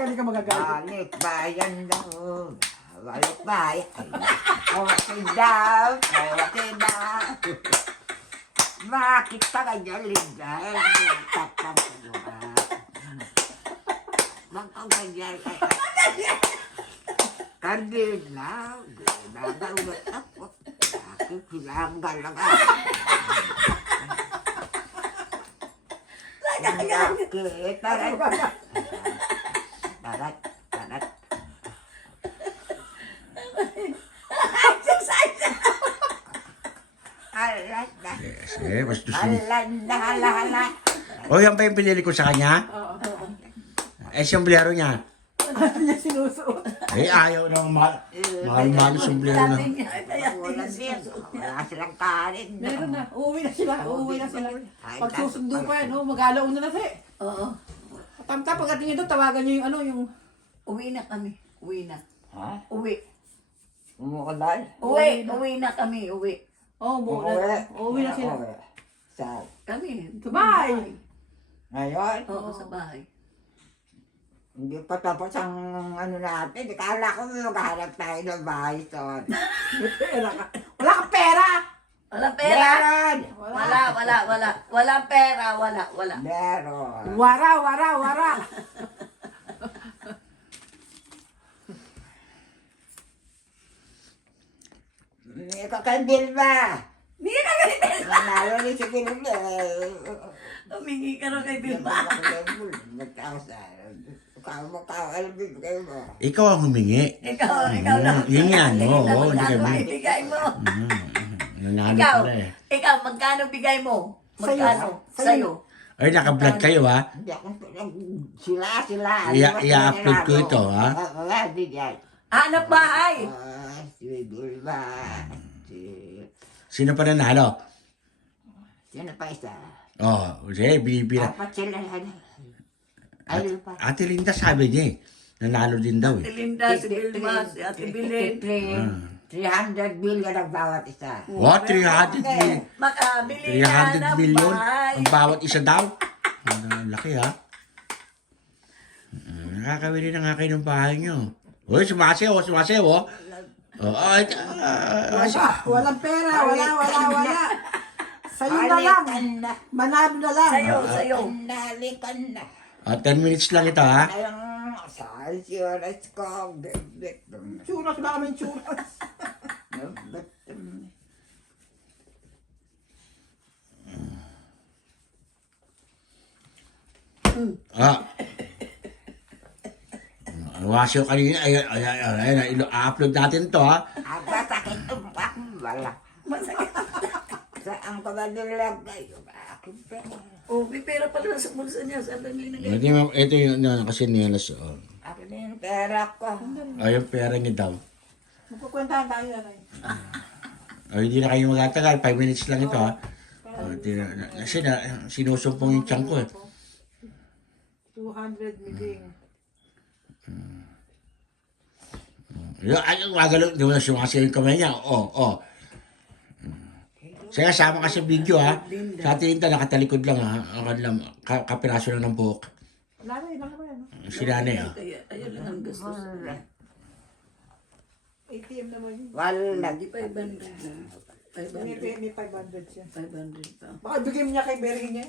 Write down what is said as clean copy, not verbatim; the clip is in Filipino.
Magaling ka magagalit. Balik bayan daw. Balik bayan. Awakin daw. Awakin daw. Bakit ka ganyan, Linda? Tatang ka ba? Bakit ganyan kaya? Kandil na. Nagawin ako. Bakit pinanggal lang ako? Bakit? Tarat. Tarat. Tarat. Alat na. Yes, mas gusto mo. Alat na, hala. O, yan ba yung pinili ko sa kanya? Eh, sombrero niya. Ano niya sinusuot? Eh, ayaw ng mahal-mahal yung sombrero na. Wala din. Wala silang kanin. Meron na. Uuwi na sila. Uuwi na sila. Ay, Pagsusundo pa yan. Mag-alauna na siya. Oo. Tamta, pagdating ito, tawagan niyo yung ano, yung... Uwi na kami. Uwi na. Ha? Uwi. Umuulan? Uwi. Uwi na kami. Uwi. Oh, uuwi na sila. Sa Kami. Sa bahay. ngayon? Oo, sa bahay. Hindi pa tapos ang ano natin. Kala ko maghanap tayo ng bahay doon. May pera ka. Wala kang pera! Wala pera. Meron! Wala. Wala pera. Wala. Meron. Wara. Ikaw kandil ba? Hindi ka ganito. Nanalo rin si Kilul. Humingi ka rin kay Bilma. Ikaw ang humingi. Ikaw lang. Yun yan, oo. Hindi Magkano kami. bigay mo? Nanalo Ikaw. pala eh. Ikaw, magkano bigay mo? Magkano? Sa'yo. Ay, naka-vlog kayo ha? Sila. I-upload ko ito, ha? Wala, bigay. Hanap bahay. Si Bilma. Sino pa nanalo? Sino pa isa? Oh, sige, binibira. Dapat sila. Ayun pa. Ate Linda sabi niya eh. Nanalo din daw Si eh. Linda, si Bilma, si Ate Bilin. 300 billion ang bawat isa. What? 300 million? Makabili ka 300 ng million? bahay. Ang bawat isa daw? Ang laki ha? Nakakawili na nga kayo ng bahay nyo. Uy, sumasayaw oh. Oh, ay, Walang pera. Wala. Sa'yo na lang. Manalo na lang. Sa'yo. Nalikan na. 10 minutes lang ito ha? Ayang saan siya ko. Churros. Baka may churros. Ah. Wasyo kanina, ayun, i-upload natin to ha. Masakit tumpak. Wala. Masakit. Saan ka ba nilagay? Bakit ba? Oh, may pera pala sa bulsa niya. Saan lang linagay? Ito yung kasi nilas. Oh. Akin na yung pera ko. Ay, yung pera niya daw. Magkukwentahan tayo na rin. Ay, hindi na kayo magtatagal. 5 minutes lang ito ha. Kasi sinusumpong yung tiyan ko eh. 200 million. Ay, magalo, di mo na sumasayaw yung kamay niya. Saya sama ka sa video ha. Sa atin ito, nakatalikod lang ha. Kapiraso lang ng buhok. Wala na, ilang naman yan. Si nanay ha. Kaya, ayun lang ang gusto sa kanya. ATM naman yun. Wala. Hindi 500 na. 500. May 500 siya. 500 pa. Baka bigyan niya kay Berry niya.